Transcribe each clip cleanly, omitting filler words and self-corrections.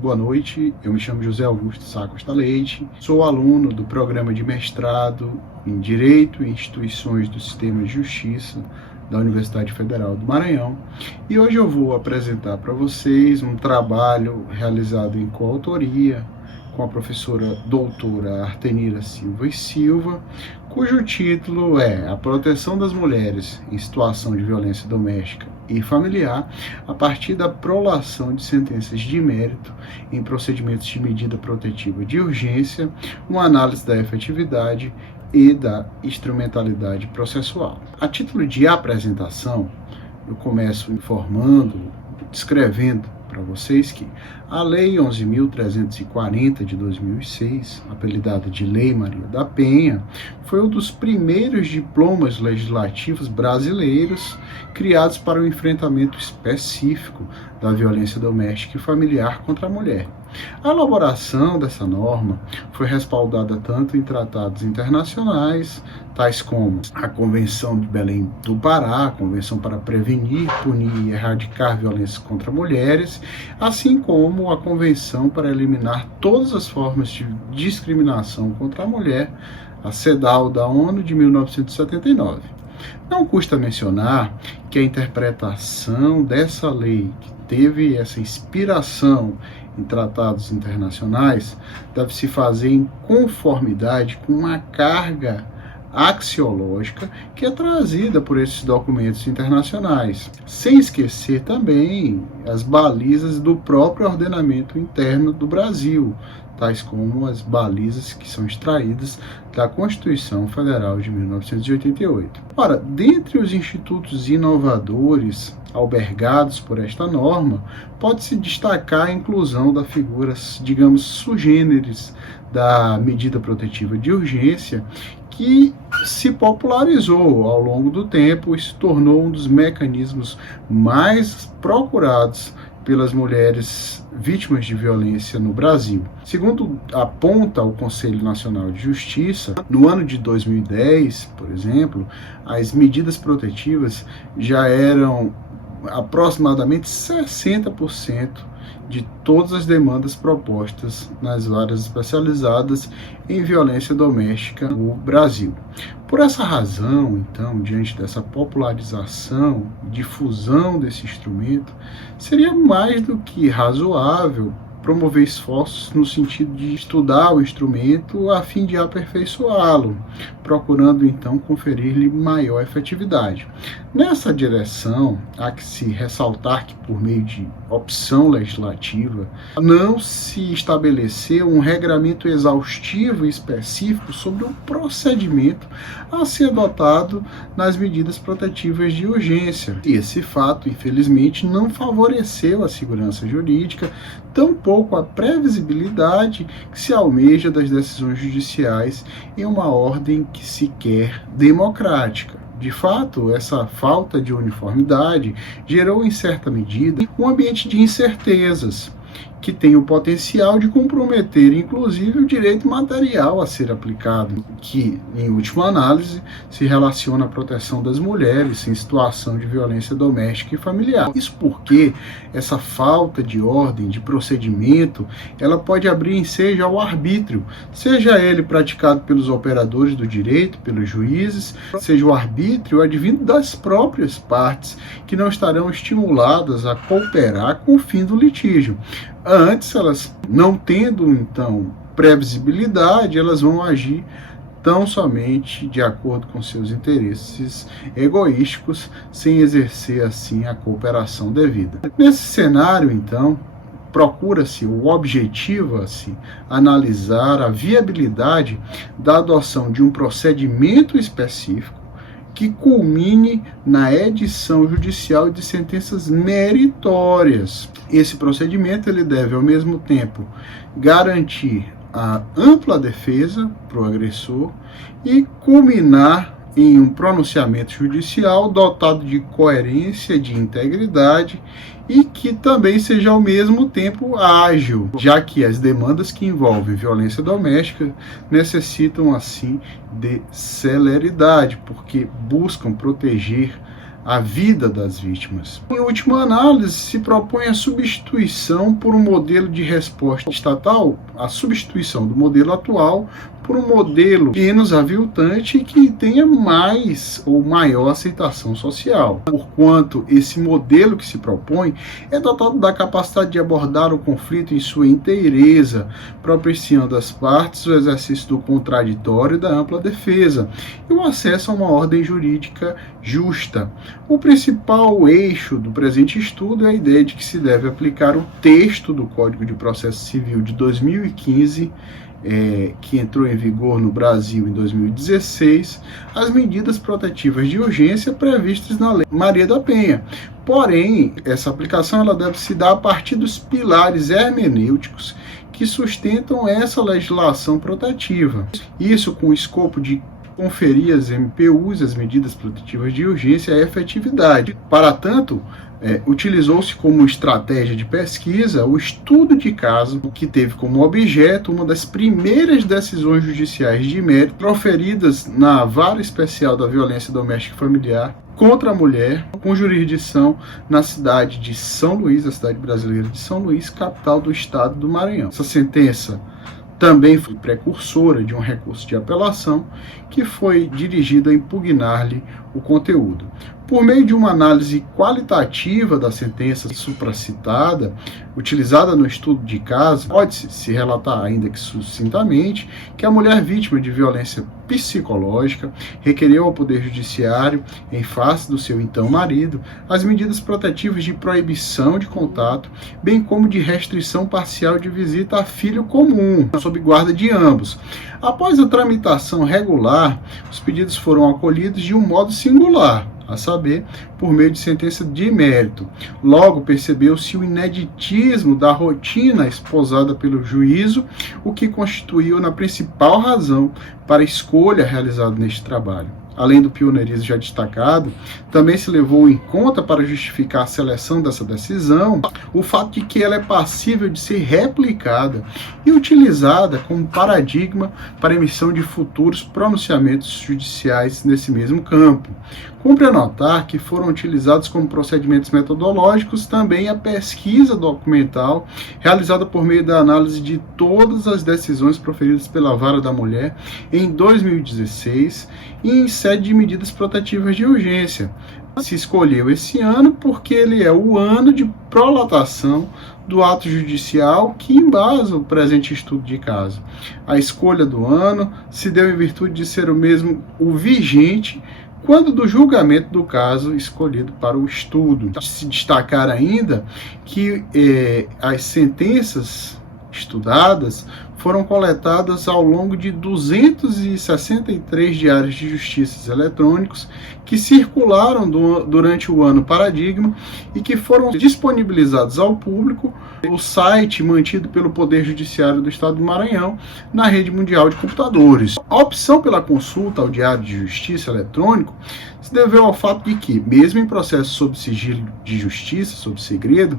boa noite. Eu me chamo José Augusto Sá Costa Leite, sou aluno do programa de mestrado em Direito e Instituições do Sistema de Justiça da Universidade Federal do Maranhão, e hoje eu vou apresentar para vocês um trabalho realizado em coautoria com a professora doutora Artenira Silva e Silva, cujo título é A Proteção das Mulheres em Situação de Violência Doméstica e Familiar a partir da prolação de sentenças de mérito em procedimentos de medida protetiva de urgência, uma análise da efetividade e da instrumentalidade processual. A título de apresentação, eu começo informando, descrevendo para vocês que a Lei 11.340 de 2006, apelidada de Lei Maria da Penha, foi um dos primeiros diplomas legislativos brasileiros criados para o enfrentamento específico da violência doméstica e familiar contra a mulher. A elaboração dessa norma foi respaldada tanto em tratados internacionais, tais como a Convenção de Belém do Pará, a Convenção para Prevenir, Punir e Erradicar Violência contra Mulheres, assim como a Convenção para Eliminar todas as formas de discriminação contra a mulher, a CEDAW da ONU de 1979. Não custa mencionar que a interpretação dessa lei, que teve essa inspiração em tratados internacionais, deve se fazer em conformidade com uma carga axiológica que é trazida por esses documentos internacionais, sem esquecer também as balizas do próprio ordenamento interno do Brasil, tais como as balizas que são extraídas da Constituição Federal de 1988. Ora, dentre os institutos inovadores albergados por esta norma, pode-se destacar a inclusão da figura, digamos, sui generis da medida protetiva de urgência, que se popularizou ao longo do tempo e se tornou um dos mecanismos mais procurados pelas mulheres vítimas de violência no Brasil. Segundo aponta o Conselho Nacional de Justiça, no ano de 2010, por exemplo, as medidas protetivas já eram aproximadamente 60% de todas as demandas propostas nas varas especializadas em violência doméstica no Brasil. Por essa razão, então, diante dessa popularização, difusão desse instrumento, seria mais do que razoável promover esforços no sentido de estudar o instrumento a fim de aperfeiçoá-lo, procurando então conferir-lhe maior efetividade. Nessa direção, há que se ressaltar que, por meio de opção legislativa, não se estabeleceu um regramento exaustivo e específico sobre o procedimento a ser adotado nas medidas protetivas de urgência. E esse fato, infelizmente, não favoreceu a segurança jurídica, tampouco a previsibilidade que se almeja das decisões judiciais em uma ordem que se quer democrática. De fato, essa falta de uniformidade gerou, em certa medida, um ambiente de incertezas, que tem o potencial de comprometer, inclusive, o direito material a ser aplicado, que, em última análise, se relaciona à proteção das mulheres em situação de violência doméstica e familiar. Isso porque essa falta de ordem, de procedimento, ela pode abrir ensejo ao arbítrio, seja ele praticado pelos operadores do direito, pelos juízes, seja o arbítrio advindo das próprias partes, que não estarão estimuladas a cooperar com o fim do litígio. Antes, elas não tendo, então, previsibilidade, elas vão agir tão somente de acordo com seus interesses egoísticos, sem exercer, assim, a cooperação devida. Nesse cenário, então, procura-se ou objetiva-se analisar a viabilidade da adoção de um procedimento específico que culmine na edição judicial de sentenças meritórias. Esse procedimento ele deve, ao mesmo tempo, garantir a ampla defesa para o agressor e culminar em um pronunciamento judicial dotado de coerência, de integridade e que também seja ao mesmo tempo ágil, já que as demandas que envolvem violência doméstica necessitam assim de celeridade, porque buscam proteger a vida das vítimas. Em última análise, se propõe a substituição por um modelo de resposta estatal, a substituição do modelo atual por um modelo menos aviltante e que tenha mais ou maior aceitação social. Porquanto esse modelo que se propõe é dotado da capacidade de abordar o conflito em sua inteireza, propiciando às partes o exercício do contraditório e da ampla defesa, e o acesso a uma ordem jurídica justa. O principal eixo do presente estudo é a ideia de que se deve aplicar o texto do Código de Processo Civil de 2015, que entrou em vigor no Brasil em 2016, as medidas protetivas de urgência previstas na Lei Maria da Penha. Porém, essa aplicação ela deve se dar a partir dos pilares hermenêuticos que sustentam essa legislação protetiva. Isso com o escopo de conferir às MPUs, as medidas protetivas de urgência, a efetividade. Para tanto, utilizou-se como estratégia de pesquisa o estudo de caso que teve como objeto uma das primeiras decisões judiciais de mérito proferidas na Vara Especial da Violência Doméstica e Familiar contra a mulher, com jurisdição na cidade de São Luís, a cidade brasileira de São Luís, capital do estado do Maranhão. Essa sentença também foi precursora de um recurso de apelação que foi dirigido a impugnar-lhe o conteúdo. Por meio de uma análise qualitativa da sentença supracitada, utilizada no estudo de caso, pode-se se relatar, ainda que sucintamente, que a mulher vítima de violência psicológica requereu ao Poder Judiciário, em face do seu então marido, as medidas protetivas de proibição de contato, bem como de restrição parcial de visita a filho comum, sob guarda de ambos. Após a tramitação regular, os pedidos foram acolhidos de um modo singular, a saber, por meio de sentença de mérito. Logo percebeu-se o ineditismo da rotina esposada pelo juízo, o que constituiu na principal razão para a escolha realizada neste trabalho. Além do pioneirismo já destacado, também se levou em conta para justificar a seleção dessa decisão o fato de que ela é passível de ser replicada e utilizada como paradigma para a emissão de futuros pronunciamentos judiciais nesse mesmo campo. Cumpre anotar que foram utilizados como procedimentos metodológicos também a pesquisa documental realizada por meio da análise de todas as decisões proferidas pela Vara da Mulher em 2016 e em sede de medidas protetivas de urgência. Se escolheu esse ano porque ele é o ano de prolatação do ato judicial que embasa o presente estudo de caso. A escolha do ano se deu em virtude de ser o mesmo o vigente quando do julgamento do caso escolhido para o estudo. Se destacar ainda que as sentenças estudadas foram coletadas ao longo de 263 diários de justiça eletrônicos que circularam durante o ano paradigma e que foram disponibilizados ao público no site mantido pelo Poder Judiciário do Estado do Maranhão na rede mundial de computadores. A opção pela consulta ao diário de justiça eletrônico se deveu ao fato de que, mesmo em processos sob sigilo de justiça, sob segredo,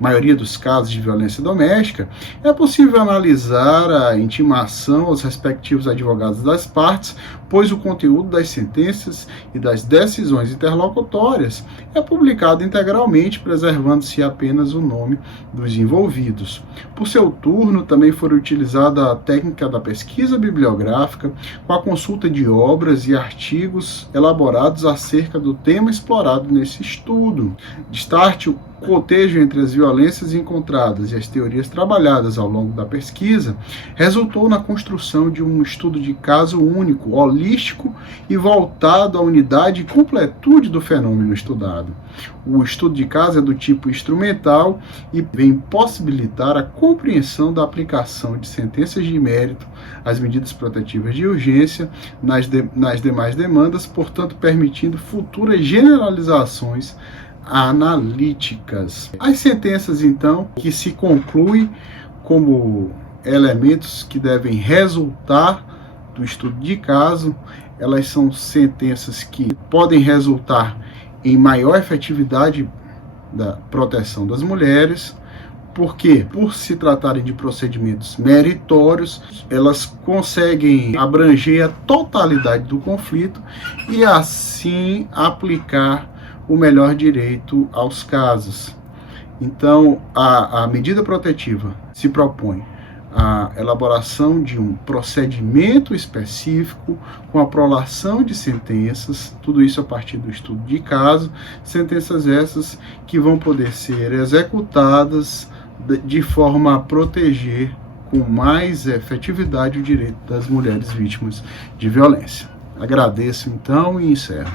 maioria dos casos de violência doméstica, é possível analisar a intimação aos respectivos advogados das partes, pois o conteúdo das sentenças e das decisões interlocutórias é publicado integralmente, preservando-se apenas o nome dos envolvidos. Por seu turno, também foi utilizada a técnica da pesquisa bibliográfica, com a consulta de obras e artigos elaborados acerca do tema explorado nesse estudo. Destarte o cotejo entre as violências encontradas e as teorias trabalhadas ao longo da pesquisa resultou na construção de um estudo de caso único, holístico e voltado à unidade e completude do fenômeno estudado. O estudo de caso é do tipo instrumental e vem possibilitar a compreensão da aplicação de sentenças de mérito às medidas protetivas de urgência nas demais demandas, portanto permitindo futuras generalizações analíticas. As sentenças, então, que se concluem como elementos que devem resultar do estudo de caso, elas são sentenças que podem resultar em maior efetividade da proteção das mulheres, porque, por se tratarem de procedimentos meritórios, elas conseguem abranger a totalidade do conflito e, assim, aplicar o melhor direito aos casos. Então, a medida protetiva se propõe a elaboração de um procedimento específico com a prolação de sentenças, tudo isso a partir do estudo de caso, sentenças essas que vão poder ser executadas de forma a proteger com mais efetividade o direito das mulheres vítimas de violência. Agradeço então e encerro.